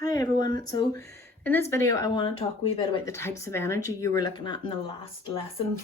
Hi everyone, so in this video I want to talk a wee bit about the types of energy you were looking at in the last lesson.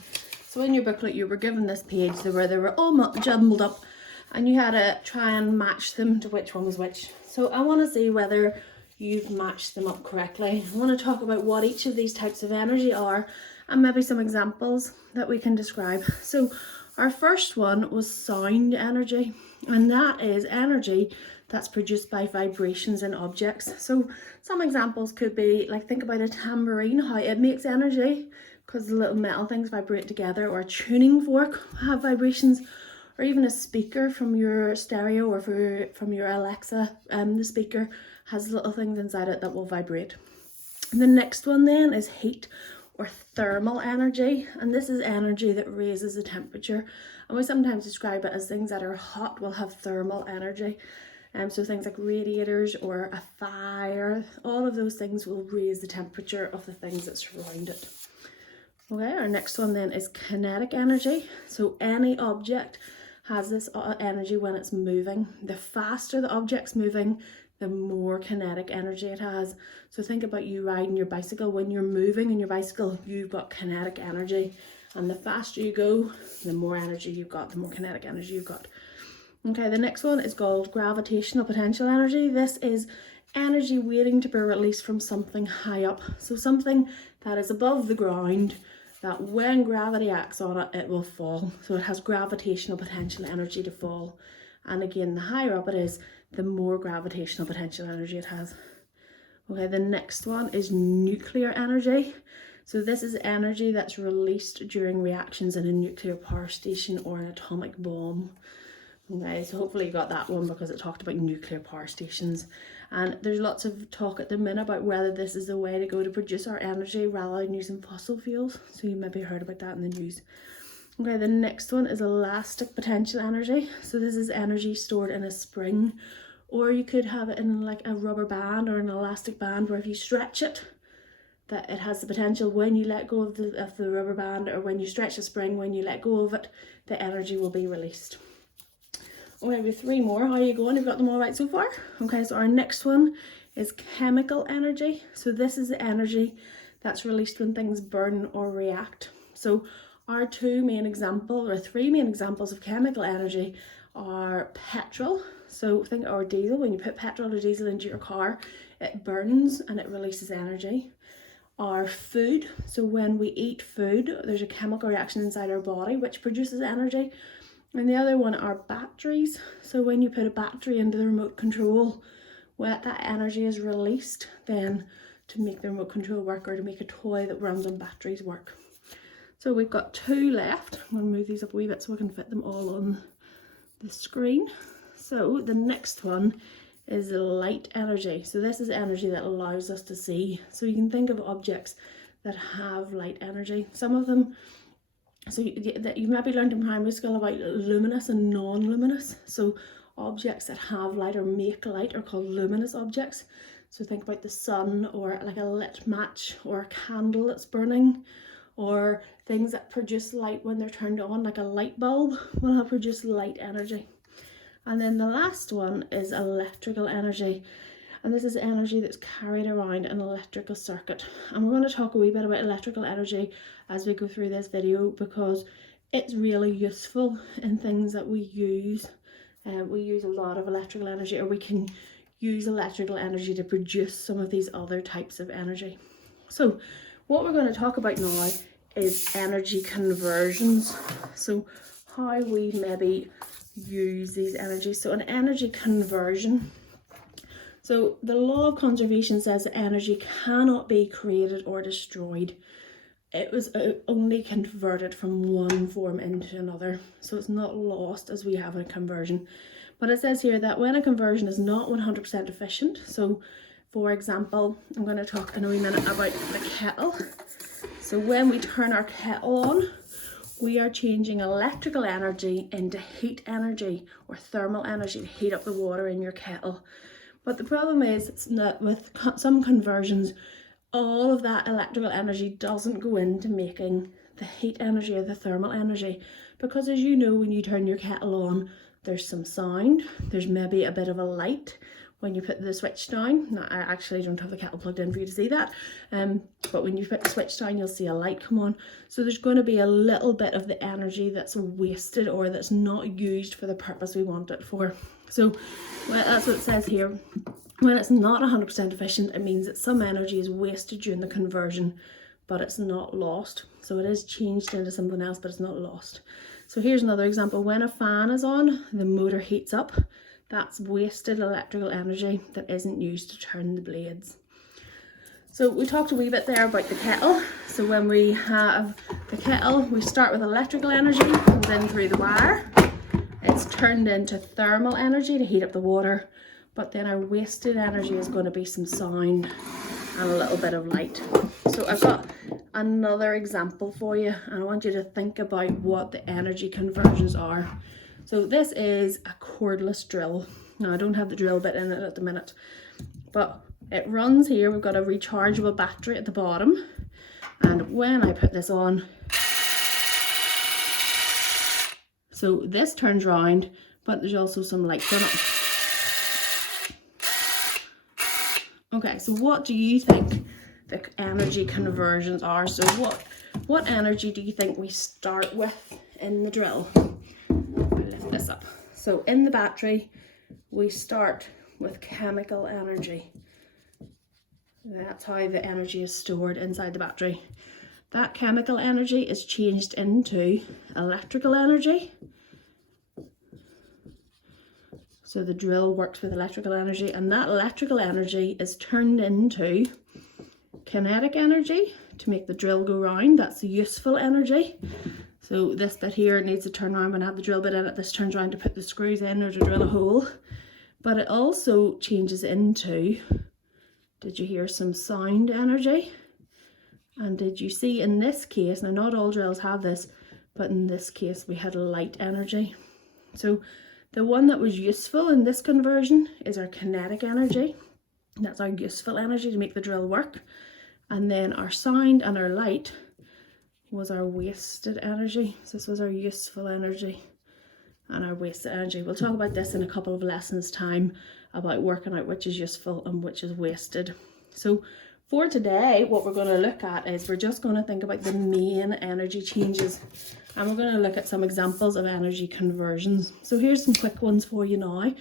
So in your booklet you were given this page where they were all jumbled up and you had to try and match them to which one was which. So I want to see whether you've matched them up correctly. I want to talk about what each of these types of energy are and maybe some examples that we can describe. So our first one was sound energy, and that is energy that's produced by vibrations in objects. So some examples could be like, think about a tambourine, how it makes energy because the little metal things vibrate together, or a tuning fork have vibrations, or even a speaker from your stereo or from your Alexa. The speaker has little things inside it that will vibrate. And the next one then is heat or thermal energy, and this is energy that raises the temperature, and we sometimes describe it as things that are hot will have thermal energy. So things like radiators or a fire, all of those things will raise the temperature of the things that surround it. Okay, our next one then is kinetic energy. So any object has this energy when it's moving. The faster the object's moving, the more kinetic energy it has. So think about you riding your bicycle. When you're moving in your bicycle, you've got kinetic energy. And the faster you go, the more energy you've got, the more kinetic energy you've got. Okay, the next one is called gravitational potential energy. This is energy waiting to be released from something high up. So something that is above the ground, that when gravity acts on it, it will fall. So it has gravitational potential energy to fall. And again, the higher up it is, the more gravitational potential energy it has. Okay, the next one is nuclear energy. So this is energy that's released during reactions in a nuclear power station or an atomic bomb. Okay, so hopefully you got that one because it talked about nuclear power stations. And there's lots of talk at the minute about whether this is the way to go to produce our energy rather than using fossil fuels. So you maybe heard about that in the news. Okay, the next one is elastic potential energy. So this is energy stored in a spring, or you could have it in like a rubber band or an elastic band where if you stretch it, that it has the potential when you let go of the rubber band, or when you stretch the spring, when you let go of it, the energy will be released. Okay, we have three more. How are you going? You've got them all right so far? Okay, so our next one is chemical energy. So this is the energy that's released when things burn or react. So our three main examples of chemical energy are petrol. So think, or diesel. When you put petrol or diesel into your car, it burns and it releases energy. Our food. So when we eat food, there's a chemical reaction inside our body which produces energy. And the other one are batteries. So when you put a battery into the remote control, when that energy is released then to make the remote control work, or to make a toy that runs on batteries work. So we've got two left. I'm going to move these up a wee bit so we can fit them all on the screen. So the next one is light energy. So this is energy that allows us to see. So you can think of objects that have light energy. Some of them, so you maybe learned in primary school about luminous and non-luminous. So objects that have light or make light are called luminous objects. So think about the sun, or like a lit match, or a candle that's burning, or things that produce light when they're turned on, like a light bulb will produce light energy. And then the last one is electrical energy. And this is energy that's carried around an electrical circuit. And we're going to talk a wee bit about electrical energy as we go through this video, because it's really useful in things that we use. We use a lot of electrical energy, or we can use electrical energy to produce some of these other types of energy. So what we're going to talk about now is energy conversions. So how we maybe use these energies. So an energy conversion. So the law of conservation says that energy cannot be created or destroyed. It was only converted from one form into another. So it's not lost as we have a conversion. But it says here that when a conversion is not 100% efficient, so for example, I'm going to talk in a wee minute about the kettle. So when we turn our kettle on, we are changing electrical energy into heat energy or thermal energy to heat up the water in your kettle. But the problem is that with some conversions, all of that electrical energy doesn't go into making the heat energy or the thermal energy. Because as you know, when you turn your kettle on, there's some sound, there's maybe a bit of a light, when you put the switch down. Now, I actually don't have the kettle plugged in for you to see that, but when you put the switch down, you'll see a light come on. So there's going to be a little bit of the energy that's wasted or that's not used for the purpose we want it for. So well, that's what it says here. When it's not 100% efficient, it means that some energy is wasted during the conversion, but it's not lost. So it is changed into something else, but it's not lost. So here's another example. When a fan is on, the motor heats up. That's wasted electrical energy that isn't used to turn the blades. So we talked a wee bit there about the kettle. So when we have the kettle, we start with electrical energy, comes in through the wire. It's turned into thermal energy to heat up the water. But then our wasted energy is going to be some sound and a little bit of light. So I've got another example for you, and I want you to think about what the energy conversions are. So this is a cordless drill. Now I don't have the drill bit in it at the minute, but it runs here. We've got a rechargeable battery at the bottom, and when I put this on, so this turns round, but there's also some lights on it. Okay, so what do you think the energy conversions are? So what energy do you think we start with in the drill? Lift this up. So in the battery, we start with chemical energy. That's how the energy is stored inside the battery. That chemical energy is changed into electrical energy. So the drill works with electrical energy, and that electrical energy is turned into kinetic energy to make the drill go round. That's the useful energy. So this bit here needs to turn around when I have the drill bit in it. This turns around to put the screws in or to drill a hole. But it also changes into, did you hear some sound energy? And did you see in this case, now not all drills have this, but in this case we had light energy. So the one that was useful in this conversion is our kinetic energy. That's our useful energy to make the drill work. And then our sound and our light was our wasted energy. So this was our useful energy and our wasted energy. We'll talk about this in a couple of lessons time about working out which is useful and which is wasted. So for today, what we're going to look at is we're just going to think about the main energy changes, and we're going to look at some examples of energy conversions. So here's some quick ones for you now.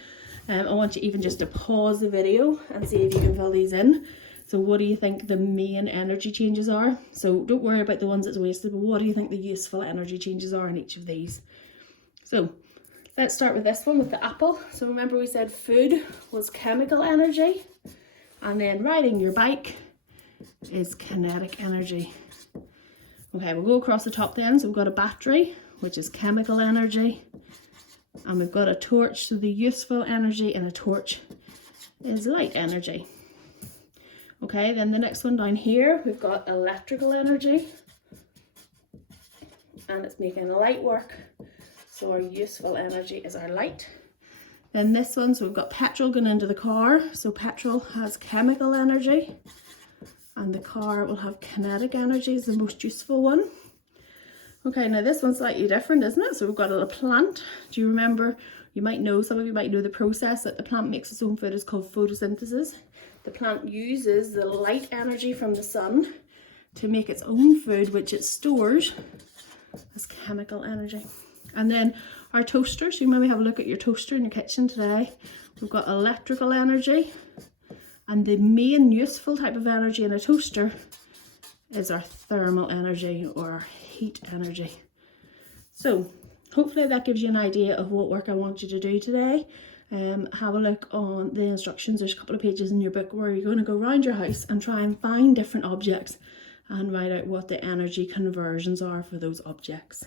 I want you even just to pause the video and see if you can fill these in. So what do you think the main energy changes are? So don't worry about the ones that's wasted, but what do you think the useful energy changes are in each of these? So let's start with this one, with the apple. So remember we said food was chemical energy, and then riding your bike is kinetic energy. Okay, we'll go across the top then. So we've got a battery, which is chemical energy, and we've got a torch. So the useful energy in a torch is light energy. Okay, then the next one down here, we've got electrical energy, and it's making light work. So our useful energy is our light. Then this one, so we've got petrol going into the car. So petrol has chemical energy, and the car will have kinetic energy is the most useful one. Okay, now this one's slightly different, isn't it? So we've got a plant. Do you remember, you might know, some of you might know the process that the plant makes its own food is called photosynthesis. The plant uses the light energy from the sun to make its own food, which it stores as chemical energy. And then our toaster, so you maybe have a look at your toaster in your kitchen today. We've got electrical energy, and the main useful type of energy in a toaster is our thermal energy or our heat energy. So hopefully that gives you an idea of what work I want you to do today. Have a look on the instructions. There's a couple of pages in your book where you're going to go around your house and try and find different objects and write out what the energy conversions are for those objects.